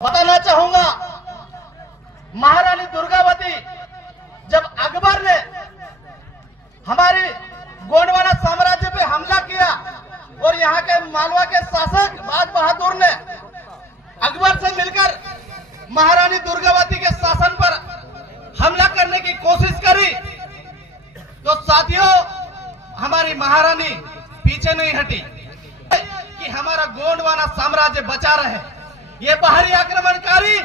बताना चाहूंगा, महारानी दुर्गावती जब अकबर ने हमारी गोंडवाना साम्राज्य पे हमला किया और यहाँ के मालवा के शासक बाज बहादुर ने अकबर से मिलकर महारानी दुर्गावती के शासन पर हमला करने की कोशिश करी, तो साथियों हमारी महारानी पीछे नहीं हटी कि हमारा गोंडवाना साम्राज्य बचा रहे। ये बाहरी आक्रमणकारी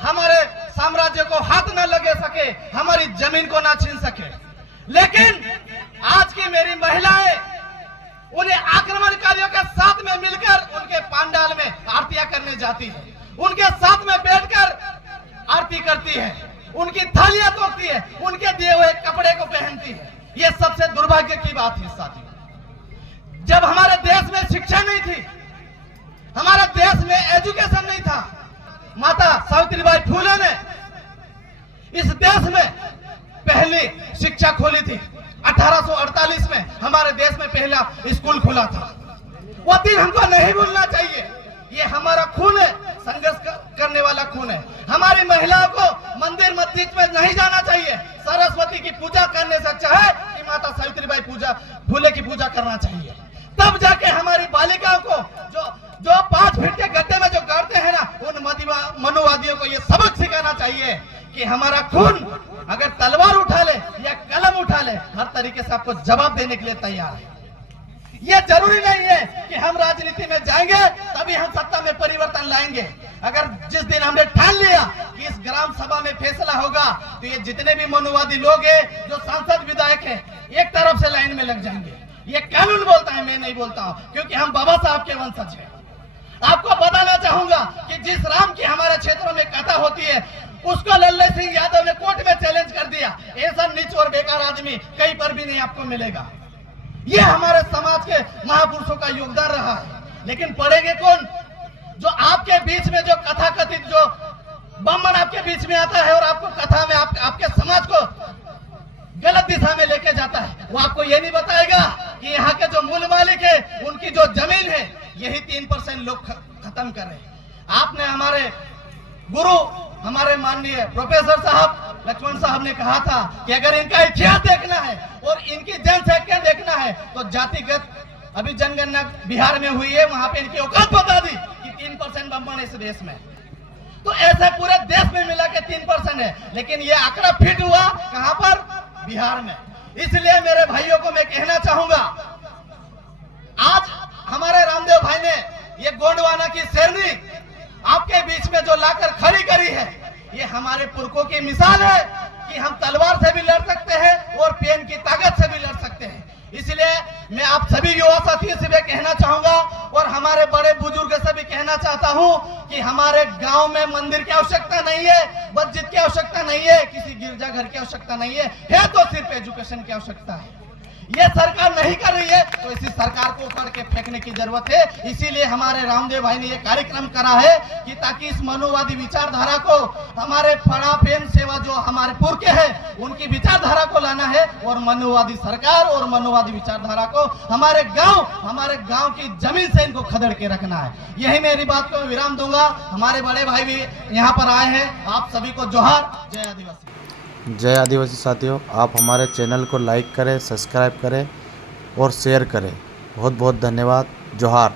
हमारे साम्राज्य को हाथ न लगे सके, हमारी जमीन को ना छीन सके। लेकिन आज की मेरी महिलाएं उन्हें आक्रमणकारियों के साथ में मिलकर उनके पंडाल में आरतियां करने जाती है, उनके साथ में बैठकर आरती करती है, उनकी थालियां तोड़ती है, उनके दिए हुए कपड़े को पहनती है। ये सबसे दुर्भाग्य की बात है साथियों। जब हमारे देश में शिक्षा नहीं थी, हमारे देश में एजुकेशन नहीं था, माता सावित्रीबाई फुले ने इस देश में पहली शिक्षा खोली थी। 1848 में हमारे देश में पहला स्कूल खुला था। वो दिन हमको नहीं भूलना चाहिए। ये हमारा खून है, संघर्ष करने वाला खून है। हमारी महिलाओं को मंदिर मस्जिद में नहीं जाना चाहिए। सरस्वती की पूजा करने से अच्छा है कि माता सावित्रीबाई फुले की पूजा करना चाहिए। तब जाके हमारी बालिकाओं को जो 5 फीट के गड्ढे में जो गाड़ते हैं ना, उन मनुवादियों को ये सबक सिखाना चाहिए कि हमारा खून अगर तलवार उठा ले या कलम उठा ले, हर तरीके से आपको जवाब देने के लिए तैयार है। ये जरूरी नहीं है कि हम राजनीति में जाएंगे तभी हम सत्ता में परिवर्तन लाएंगे। अगर जिस दिन हमने ठान लिया कि इस ग्राम सभा में फैसला होगा, तो ये जितने भी मनुवादी लोग हैं, जो सांसद विधायक हैं, एक तरफ से लाइन में लग जाएंगे। ये कानून बोलता है, मैं नहीं बोलता हूं, क्योंकि हम बाबा साहब के वंशज हैं। आपको बताना चाहूंगा कि जिस राम की हमारे क्षेत्रों में कथा होती है, उसको लल्ले सिंह यादव ने कोर्ट में चैलेंज कर दिया। ऐसा नीच और बेकार आदमी कहीं पर भी नहीं आपको मिलेगा। ये हमारे समाज के महापुरुषों का योगदान रहा है। लेकिन पढ़ेंगे कौन? जो आपके बीच में जो कथा कथित जो ब्राह्मण आपके बीच में आता है और आपको कथा में आपके समाज को गलत दिशा में लेके जाता है, वो आपको ये नहीं बताएगा कि यहाँ के जो मूल मालिक है, उनकी जो जमीन है, यही 3% लोग खत्म कर रहे हैं। आपने हमारे गुरु, हमारे माननीय प्रोफेसर साहब लक्ष्मण साहब ने कहा था कि अगर इनका इतिहास देखना है और इनकी जनसंख्या देखना है तो जातिगत अभी जनगणना बिहार में हुई है, वहां पे इनकी औकात बता दी कि 3% ब्राह्मण इस देश में। तो ऐसे पूरे देश में मिला के 3% है, लेकिन ये आंकड़ा फिट हुआ कहां पर? बिहार में। इसलिए मेरे भाइयों को मैं कहना चाहूंगा, आज हमारे रामदेव भाई ने ये गोंडवाना की शेरनी आपके बीच में जो लाकर खड़ी करी है, ये हमारे पुरखों की मिसाल है कि हम तलवार से भी लड़ सकते हैं और पेन की ताकत से भी लड़ सकते हैं। इसलिए मैं आप सभी युवा साथियों से भी कहना चाहूंगा और हमारे बड़े बुजुर्ग से भी कहना चाहता हूं कि हमारे गांव में मंदिर की आवश्यकता नहीं है, मस्जिद की आवश्यकता नहीं है, किसी गिरजाघर की आवश्यकता नहीं है तो सिर्फ एजुकेशन की आवश्यकता है। ये सरकार नहीं कर रही है तो इसी सरकार को उखाड़ के फेंकने की जरूरत है। इसीलिए हमारे रामदेव भाई ने ये कार्यक्रम करा है कि ताकि इस मनुवादी विचारधारा को, हमारे फड़ा फेन सेवा जो हमारे पुरखे हैं, उनकी विचारधारा को लाना है और मनुवादी सरकार और मनुवादी विचारधारा को हमारे गांव की जमीन से इनको खदेड़ के रखना है। यही मेरी बात को विराम दूंगा। हमारे बड़े भाई भी यहाँ पर आए हैं। आप सभी को जोहार। जय आदिवासी। जय आदिवासी साथियों, आप हमारे चैनल को लाइक करें, सब्सक्राइब करें और शेयर करें। बहुत बहुत धन्यवाद। जोहार।